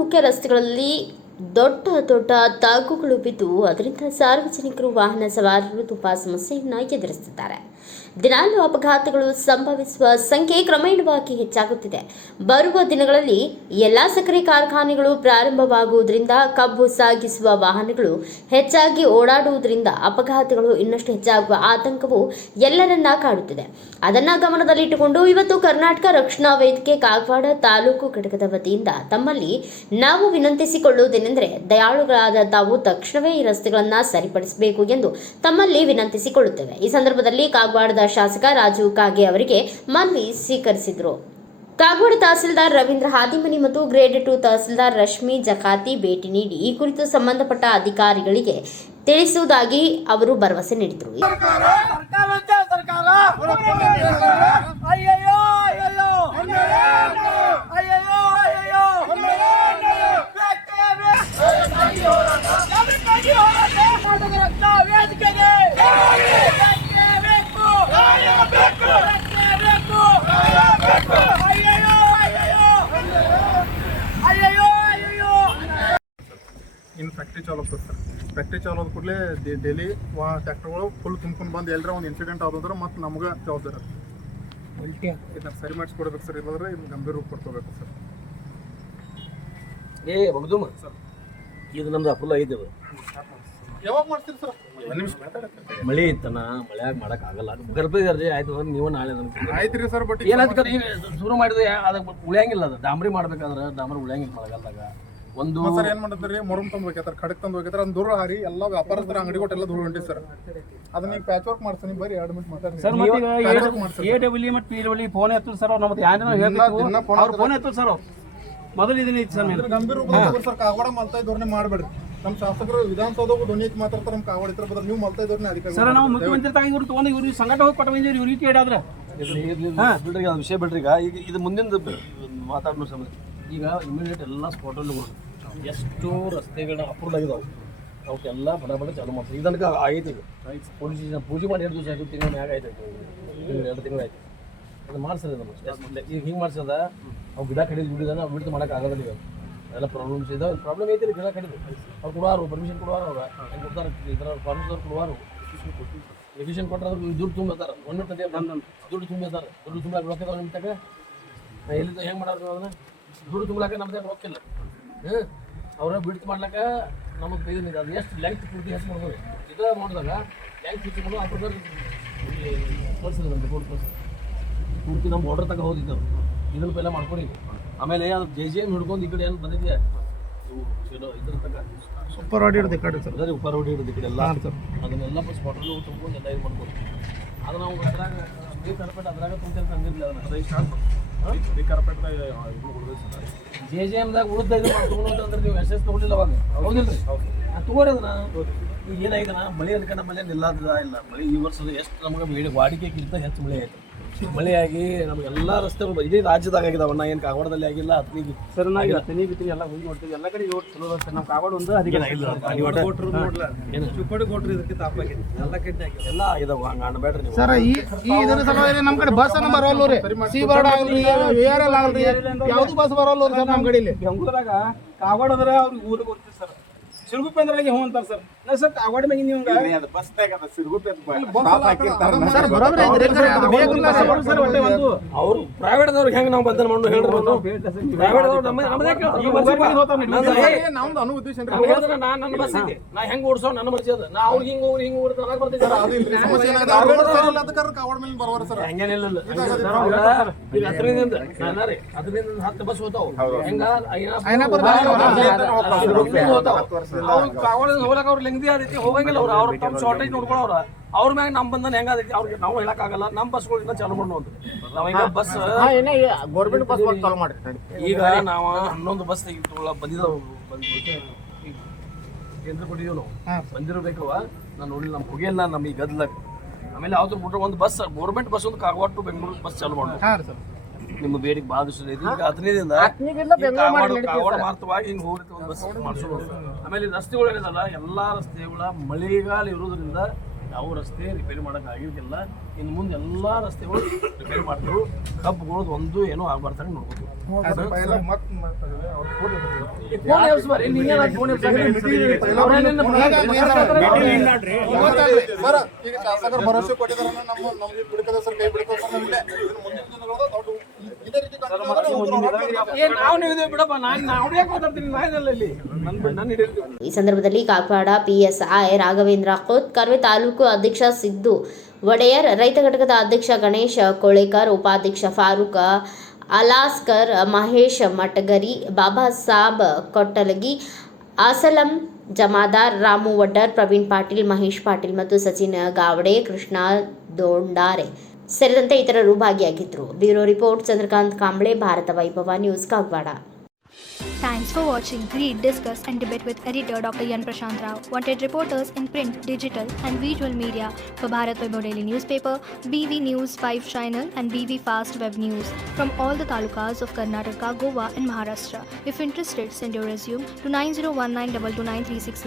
ಮುಖ್ಯ ರಸ್ತೆಗಳಲ್ಲಿ ದೊಡ್ಡ ದೊಡ್ಡ ತಗ್ಗುಗಳು ಬಿದ್ದು ಅದರಿಂದ ಸಾರ್ವಜನಿಕರು ವಾಹನ ಸವಾರರು ತುಂಬಾ ಸಮಸ್ಯೆಯನ್ನು ಎದುರಿಸುತ್ತಿದ್ದಾರೆ. ದಿನಾಲೂ ಅಪಘಾತಗಳು ಸಂಭವಿಸುವ ಸಂಖ್ಯೆ ಕ್ರಮೇಣವಾಗಿ ಹೆಚ್ಚಾಗುತ್ತಿದೆ. ಬರುವ ದಿನಗಳಲ್ಲಿ ಎಲ್ಲಾ ಸಕ್ಕರೆ ಕಾರ್ಖಾನೆಗಳು ಪ್ರಾರಂಭವಾಗುವುದರಿಂದ ಕಬ್ಬು ಸಾಗಿಸುವ ವಾಹನಗಳು ಹೆಚ್ಚಾಗಿ ಓಡಾಡುವುದರಿಂದ ಅಪಘಾತಗಳು ಇನ್ನಷ್ಟು ಹೆಚ್ಚಾಗುವ ಆತಂಕವು ಎಲ್ಲರನ್ನ ಕಾಡುತ್ತಿದೆ. ಅದನ್ನ ಗಮನದಲ್ಲಿಟ್ಟುಕೊಂಡು ಇವತ್ತು ಕರ್ನಾಟಕ ರಕ್ಷಣಾ ವೇದಿಕೆ ಕಾಗವಾಡ ತಾಲೂಕು ಘಟಕದ ವತಿಯಿಂದ ತಮ್ಮಲ್ಲಿ ನಾವು ವಿನಂತಿಸಿಕೊಳ್ಳುವುದೇನೆಂದರೆ ದಯಾಳುಗಳಾದ ತಾವು ತಕ್ಷಣವೇ ಈ ರಸ್ತೆಗಳನ್ನು ಸರಿಪಡಿಸಬೇಕು ಎಂದು ತಮ್ಮಲ್ಲಿ ವಿನಂತಿಸಿಕೊಳ್ಳುತ್ತೇವೆ. ಈ ಸಂದರ್ಭದಲ್ಲಿ ಕಾಗವಾಡದ ಶಾಸಕ ರಾಜು ಕಾಗೆ ಅವರಿಗೆ ಮನವಿ ಸ್ವೀಕರಿಸಿದರು. ಕಾಗವಾಡ ತಹಸೀಲ್ದಾರ್ ರವೀಂದ್ರ ಹಾದಿಮನಿ ಮತ್ತು ಗ್ರೇಡ್ 2 ತಹಸೀಲ್ದಾರ್ ರಶ್ಮಿ ಜಕಾತಿ ಭೇಟಿ ನೀಡಿ ಈ ಕುರಿತು ಸಂಬಂಧಪಟ್ಟ ಅಧಿಕಾರಿಗಳಿಗೆ ತಿಳಿಸುವುದಾಗಿ ಅವರು ಭರವಸೆ ನೀಡಿದರು. ಇನ್ನು ಫ್ಯಾಕ್ಟ್ರಿ ಚಾಲು ಆಗ್ತದೆ ಸರ್. ಫ್ಯಾಕ್ಟ್ರಿ ಚಾಲು ಆದ ಕೂಡಲೇ ಡೈಲಿ ಟ್ಯಾಕ್ಟರ್ಗಳು ಫುಲ್ ತುಂಬ್ಕೊಂಡು ಬಂದು ಎಲ್ಲರ ಒಂದು ಇನ್ಸಿಡೆಂಟ್ ಆದ್ರೆ ಮತ್ತು ನಮ್ಗೆ ಜವಾಬ್ದಾರಿ ಇದನ್ನ ಸರಿ ಮಾಡಿಸ್ಕೊಡ್ಬೇಕು ಸರ್. ಇಲ್ಲಾಂದ್ರೆ ಇದನ್ನ ಗಂಭೀರ ರೂಪ ಕೊಡ್ಕೋಬೇಕು ಸರ್. ಬಗ್ದುಮ ಸರ್, ಇದು ನಮ್ದು ಅಪ್ರೂವಲ್ ಆಗಿದೆ. ಯಾವಾಗ ಮಾಡ್ತೀರಿ ಸರ್? ಮಳೆ ಇತ್ತನ ಮಳೆಯಾಗ ಮಾಡಕ್ ಆಗಲ್ಲ. ಗರ್ಭ ಅರ್ಜಿ ಆಯ್ತು ನೀವು ನಾಳೆ ಆಯ್ತು ರೀ ಸರ್. ಬಟ್ ಏನಾಯ್ತು ಶುರು ಮಾಡಿದ್ರೆ ಅದಕ್ಕೆ ಉಳಿಯಂಗಿಲ್ಲ. ಅದು ಡಾಂಬ್ರಿ ಮಾಡ್ಬೇಕಾದ್ರೆ ಡಾಂಬ್ರಿ ಉಳಿಯಂಗಿಲ್ಲ ಮಳೆಗಾಲದಾಗ. ಒಂದು ಸರ್ ಏನ್ ಮಾಡಿದ್ರಿ, ಮೊರಮ್ ತಂದು ಹೋಗ್ಯಾರ, ಖಡಕ್ ತಂದು ಹೋಗ್ಯಾರ, ಒಂದು ದೂರ ಹಾರಿ ಎಲ್ಲ ವ್ಯಾಪಾರಸ್ಥರ ಅಂಗಡಿ ಕೊಟ್ಟೆಲ್ಲ ದೂರ ಹೊಂಟಿ ಸರ್. ಅದನ್ನ ಈಗ ಪ್ಯಾಚ್ ವರ್ಕ್ ಮಾಡ್ತೀನಿ, ಬರೀ 2 ಮಿನಿಟ್ ಮಾತಾಡ್ತೀನಿ ಸರ್. ಮತ್ತೆ ಎಡಬ್ಲ್ಯೂ ಮತ್ತು ಪಿಡಬ್ಲ್ಯೂ ಫೋನ್ ಎತ್ತರು ಸರ್. ಅವ್ರು ಮತ್ತೆ ಯಾರು ಹೇಳ್ಬೇಕು ಅವ್ರು ಫೋನ್ ಎತ್ತರು ಸರ್. ಮೊದಲು ಇದನ್ನ ಇತ್ತು ಸರ್. ಗಂಭೀರ ಸರ್. ಕಾಗವಾಡ ಮಲ್ತಾ ಇದ್ದವ್ರನ್ನೇ ಮಾಡಬೇಡ್ರಿ. ನಮ್ಮ ಶಾಸಕರು ವಿಧಾನಸೌಧಕ್ಕೂ ಧ್ವನಿ ಮಾತಾಡ್ತಾರೆ. ನಮ್ಮ ಕಾಗವಾಡ ಇತರ ಬದ್ರೆ ನೀವು ಮಲ್ತಾ ಇದ್ದವ್ರನ್ನೇ ಅಧಿಕಾರಿ ಸರ್. ನಾವು ಮುಖ್ಯಮಂತ್ರಿ ತಾಯಿ ಇವ್ರು ತೊಗೊಂಡು ಇವ್ರಿಗೆ ಸಂಘಟ ಹೋಗಿ ಕೊಟ್ಟ ಬಂದಿರಿ. ಇವ್ರಿಗೆ ಕೇಳಾದ್ರೆ ಬಿಡ್ರಿ ಅದು ವಿಷಯ ಬಿಡ್ರಿ. ಈಗ ಇದು ಮುಂದಿನ ಮಾತಾಡೋ ಸಮಸ್ಯೆ. ಈಗ ಇಮಿಡಿಯೇಟ್ ಎಲ್ಲ ಸ್ಪಾಟಲ್ಲಿ ಎಷ್ಟು ರಸ್ತೆಗಳನ್ನ ಅಪ್ರೂವಲ್ ಆಗಿದಾವೆ ಅವಕ್ಕೆಲ್ಲ ಬಡ ಬಡ ಚಾಲು ಮಾಡ್ತೀವಿ. ಇದನ್ಕ ಆಗೈತಿ. ಈಗ ಪೊಲೀಸ್ ಸ್ಟೇಷನ್ ಪೂಜೆ ಮಾಡಿ 2 ದಿವಸ ಆಯ್ತು, ತಿಂಗಳ ಮ್ಯಾಗ ಆಯ್ತು, 2 ತಿಂಗಳಾಯ್ತು. ಅದು ಮಾಡ್ಸೋದು ನಮಗೆ. ಈಗ ಹಿಂಗೆ ಮಾಡ್ಸೋದ ಅವು ಗಿಡ ಕಡಿದು ಬಿಡಿದಾನೆ ಅವ್ರು ಬಿಡ್ತು ಮಾಡೋಕೆ ಆಗೋದಿಲ್ಲ. ಈಗ ಎಲ್ಲ ಪ್ರಾಬ್ಲಮ್ಸ್ ಇದಾವೆ. ಪ್ರಾಬ್ಲಮ್ ಐತಿ. ಗಿಡ ಕಡಿದು ಅವ್ರು ಕೊಡುವಾರು, ಪರ್ಮಿಷನ್ ಕೊಡುವಾರು, ಅವ್ರು ಹೆಂಗೆ ಕೊಡ್ತಾರೆ ಈ ಥರ ಫಾರ್ಮರ್ಸ್ ಅವ್ರು ಕೊಡುವಾರು. ಎಫಿಷಿಯನ್ ಕೊಟ್ಟರೆ ದುಡ್ಡು ತುಂಬಿರ್ತಾರೆ. ಒಂದು ತಂದೆ ದುಡ್ಡು ತುಂಬಿರ್ತಾರೆ. ದುಡ್ಡು ತುಂಬಾಕ ರೊಕ್ಕ ನಿಮ್ಮ ತಗ ಎಲ್ಲಿಂದ ಹೆಂಗೆ ಮಾಡೋರು ಅದನ್ನ ದುಡ್ಡು ತುಂಬಲಾಕ ನಮ್ಮ ತಗ ರೊಕ್ಕಿಲ್ಲ. ಅವ್ರ ಬಿಡ್ತು ಮಾಡ್ಲಾಕ ನಮಗೆ ಇದನ್ನಿದೆ. ಅದು ಎಷ್ಟು ಲೆಂತ್ ಪೂರ್ತಿ ಹೆಚ್ಚು ಮಾಡ್ಬೋದು. ಇದು ಮಾಡಿದಾಗ ಲೆಂತ್ ಹೆಚ್ಚು ಮಾಡೋದು ಅದ್ರ ತೋರಿಸಿದ್ರು ನಮ್ಗೆ ರಿಪೋರ್ಟ್ ಪೂರ್ತಿ ನಮ್ಮ ಆರ್ಡರ್ ತಗ ಹೋದಿದ್ದವು. ಇದನ್ನ ಎಲ್ಲ ಮಾಡ್ಕೊಂಡು ಆಮೇಲೆ ಅದು JJM ಹಿಡ್ಕೊಂಡು ಈ ಕಡೆ ಏನು ಬಂದಿದೆ ಇದ್ರ ತಗ ಸೂಪರ್ ರೋಡ್ ಇರೋದು ಈ ಕಡೆ ಸರ್. ಅದೇ ಉಪ ರೋಡ್ ಇರೋದು ಈ ಕಡೆ ಎಲ್ಲ ಅದನ್ನೆಲ್ಲ ಸ್ಪಾಟಲ್ಲೂ ತುಂಬ್ಕೊಂಡು ಎಲ್ಲ ಇದು ಮಾಡ್ಬೋದು. ಅದು ನಾವು ಅದ್ರಾಗ ಕಾರ್ಪೆಟ್ ಅದ್ರಾಗ ತುಂಬ ತಂದಿರಲಿಲ್ಲ. ಅದನ್ನ JJMದಾಗ ಉಳಿದ ಇದು ತೊಗೊಂಡು ಅಂದ್ರೆ ನೀವು SS ತೊಗೊಂಡಿಲ್ಲ ಅವಾಗ. ಹೌದಿಲ್ರಿ? ತಗೋರಿ ಅದನ್ನ. ಈಗ ಏನಾಗಿದೆನಾ ಮಳೆ ಅನ್ಕೊಂಡ ಮಳೆ ನಿಲ್ಲದ ಇಲ್ಲ. ಮಳೆ ಈ ವರ್ಷದ ಎಷ್ಟು ನಮಗೆ ವಾಡಿಕೆಗಿಂತ ಹೆಚ್ಚು ಮಳೆ ಆಯಿತು. ಮಳೆಯಾಗಿ ನಮಗೆಲ್ಲ ರಸ್ತೆಗಳು ಇಡೀ ರಾಜ್ಯದಾಗ ಆಗಿದಾವಣ್ಣ. ಏನು ಕಾಗವಾಡದಲ್ಲಿ ಆಗಿಲ್ಲ. ಹತ್ತನಿಗೆ ಸರ್ ನಾ ಈಗ ತನಿ ಬಿತ್ತೀನಿ ಎಲ್ಲ ಹೋಗಿ ನೋಡ್ತೀವಿ. ಎಲ್ಲ ಕಡೆ ರೋಡ್ ಚಲೋ ಅದ ಸರ್. ನಮ್ಮ ಕಾಗವಾಡ ಒಂದು ಅದಕ್ಕೆ ಚುಕ್ಕೋಡಿ ಕೊಟ್ರಿ ಇದಕ್ಕೆ ತಾಪಾಗಿದೆ ಎಲ್ಲ ಕಡೆ ಎಲ್ಲ ಆಗಿದಾವ. ಹಂಗೆ ಅನ್ಬೇಡ್ರಿ ನೀವು ಸರ್. ಈ ಇದರ ಸಲುವಾಗಿ ನಮ್ಮ ಕಡೆ ಬಸ್ ಅನ್ನ ಬರೋಲ್ಲ ರೀ. ಸೀಬರ್ಡ್ ಆಗಲ್ರಿ, VRL ಆಗಲ್ರಿ, ಯಾವುದು ಬಸ್ ಬರೋಲ್ಲ ಸರ್ ನಮ್ಮ ಕಡೆಯಲ್ಲಿ. ಬೆಂಗಳೂರಾಗ ಕಾಗವಾಡ ಅಂದ್ರೆ ಅವ್ರಿಗೆ ಊರಿಗೆ ಬರ್ತೀವಿ ಸರ್. ಸಿರುಗುಪ್ಪೆ ಅಂದ್ರೆ ಹ್ಞೂ ಅಂತಾರೆ ಸರ್. ನಾ ಸರ್ ಕಾಗವಾಡ ಮ್ಯಾಗ ನೀವು ಅವ್ರು ಪ್ರೈವೇಟ್ದವ್ರಿಗೆ ಹೆಂಗೆ ನಾವು ಬದಲು ಮಾಡಿ ಹೇಳ್ರಿ. ನಮ್ದು ಅನು ಉದ್ದೇಶ ನನ್ನ ಬಸ್ ಐತಿ, ನಾ ಹೆಂಗೆ ಓಡಿಸೋ ನನ್ನ ಮರ್ಜಿ ಅದ. ನಾ ಅವ್ರಿಗೆ ಹಿಂಗೆ ಹೋಗಿ ಹಿಂಗೆ ಓಡಿದ್ರೆ ಬರ್ತೀವಿ. ಹಂಗೇನಿಲ್ಲ. ಈಗ 10ರಿಂದ 10 ಬಸ್ ಹೋಗ್ತಾವ. ಹೆಂಗ ಕಾಗವಾಡ ಹೋಗ್ಲಕ್ಕ ಅವ್ರು ಲೆಂಗ್ದಿ ಆದೈತಿ, ಹೋಗಂಗಿಲ್ಲ. ಅವ್ರು ತಮ್ಮ ಶಾರ್ಟೇಜ್ ನೋಡ್ಕೊಳ್ಳೋರ ಅವ್ರ ಮ್ಯಾಗ ನಮ್ಮ ಬಂದನ ಹೆಂಗಾದೈತಿ ಅವ್ರಿಗೆ ನಾವು ಹೇಳಕ್ಕಾಗಲ್ಲ. ನಮ್ಮ ಬಸ್ಗಳಿಂದ ಚಾಲು ಮಾಡೋದು. ನಾವೀಗ ಬಸ್ ಗೌರ್ಮೆಂಟ್ ಬಸ್ ಚಾಲು ಮಾಡಿ ಈಗ ನಾವು 11 ಬಸ್ ಬಂದಿದ್ದಾವೆ. ಕೇಂದ್ರ ಕೊಟ್ಟಿದ್ದೀವಿ ನಾವು. ಬಂದಿರಬೇಕವ ನಾನು ನೋಡಿಲ್ಲ. ನಮ್ಮ ಹೋಗಿಲ್ಲ ನಮ್ಮ ಈ ಗದ್ಲಾಗ. ಆಮೇಲೆ ಯಾವ್ದು ಬಿಟ್ರೆ ಒಂದು ಬಸ್ ಗೌರ್ಮೆಂಟ್ ಬಸ್ ಒಂದು ಕಾಗವಾಡ ಟು ಬೆಂಗಳೂರು ಬಸ್ ಚಾಲು ಮಾಡೋದು. ನಿಮ್ಮ ಬೇಡಿಕೆ ಭಾಳ ದಿವಸ ಐತಿ. ಈಗ 15ದಿಂದ ಕಾಗವಾಡ ಮಾರ್ತವಾಗಿ ಹಿಂಗೆ ಹೋಗಿ ಒಂದು ಬಸ್ ಮಾಡಿಸೋದು. ಆಮೇಲೆ ರಸ್ತೆಗಳು ಏನಿದಲ್ಲ ಎಲ್ಲ ರಸ್ತೆಗಳ ಮಳೆಗಾಲ ಇರೋದ್ರಿಂದ ಯಾವ ರಸ್ತೆ ರಿಪೇರಿ ಮಾಡೋಕೆ ಆಗಿರ್ತಿಲ್ಲ. ಇನ್ನು ಮುಂದೆ ಎಲ್ಲ ರಸ್ತೆಗಳು ರಿಪೇರಿ ಮಾಡ್ತೀವಿ. ಕಬ್ಬುಗಳದ್ದು ಒಂದು ಏನೂ ಆಗ್ಬಾರ್ದಂಗೆ ನೋಡ್ಬೋದು. ಫೋನ್ ಎಬ್ಸ್ಬಾರ್ರಿ, ನೀವೇನಾದ್ರು ಫೋನ್ ಸರ್ ಈಗ ಶಾಸಕರು ಭರವಸೆ ಕೊಟ್ಟಿದ್ದಾರೆ ನಮ್ಗೆ ಬಿಡ್ಕದ ಸರ್ ಕೈ ಬಿಡ್ಕದ ಸರ್ ನಾವಿಲ್ಲೇ ಮುಂದಿನ ದಿನಗಳಾಗ ದೊಡ್ಡ ಇದೇ ರೀತಿ ನಾವು ನೀವು ಬಿಡಪ್ಪ, ನಾವು ಯಾಕೆ ಮಾತಾಡ್ತೀನಿ ನಾಯಿನಲ್ಲ ಇಲ್ಲಿ ನನ್ನ ಹಿಡಿದು. ಈ ಸಂದರ್ಭದಲ್ಲಿ ಕಾಗವಾಡ PSI ರಾಘವೇಂದ್ರ ಕೋತ್ಕರ್ವೆ, ತಾಲೂಕು ಅಧ್ಯಕ್ಷ ಸಿದ್ದು ಒಡೆಯರ್, ರೈತ ಘಟಕದ ಅಧ್ಯಕ್ಷ ಗಣೇಶ್ ಕೋಳೇಕರ್, ಉಪಾಧ್ಯಕ್ಷ ಫಾರೂಕ್ ಅಲಾಸ್ಕರ್, ಮಹೇಶ್ ಮಟಗರಿ, ಬಾಬಾ ಸಾಬ್ ಕೊಟ್ಟಲಗಿ, ಆಸಲಂ ಜಮಾದಾರ್, ರಾಮು ವಡ್ಡರ್, ಪ್ರವೀಣ್ ಪಾಟೀಲ್, ಮಹೇಶ್ ಪಾಟೀಲ್ ಮತ್ತು ಸಚಿನ್ ಗಾವಡೆ, ಕೃಷ್ಣ ದೋಂಡಾರೆ ಸೇರಿದಂತೆ ಇತರರು ಭಾಗಿಯಾಗಿದ್ದರು. ಬ್ಯೂರೋ ರಿಪೋರ್ಟ್ ಚಂದ್ರಕಾಂತ್ ಕಾಂಬ್ಳೆ, ಭಾರತ ವೈಭವ news, Kagwad. Thanks for watching. Read, discuss and debate with editor Dr. Yan Prashant Rao. Wanted reporters in print, digital and visual media for Bharat Vaibhav Daily Newspaper, BV News 5 Channel and BV Fast Web News from all the talukas of Karnataka, Goa and Maharashtra. If interested, send your resume to 9019229369.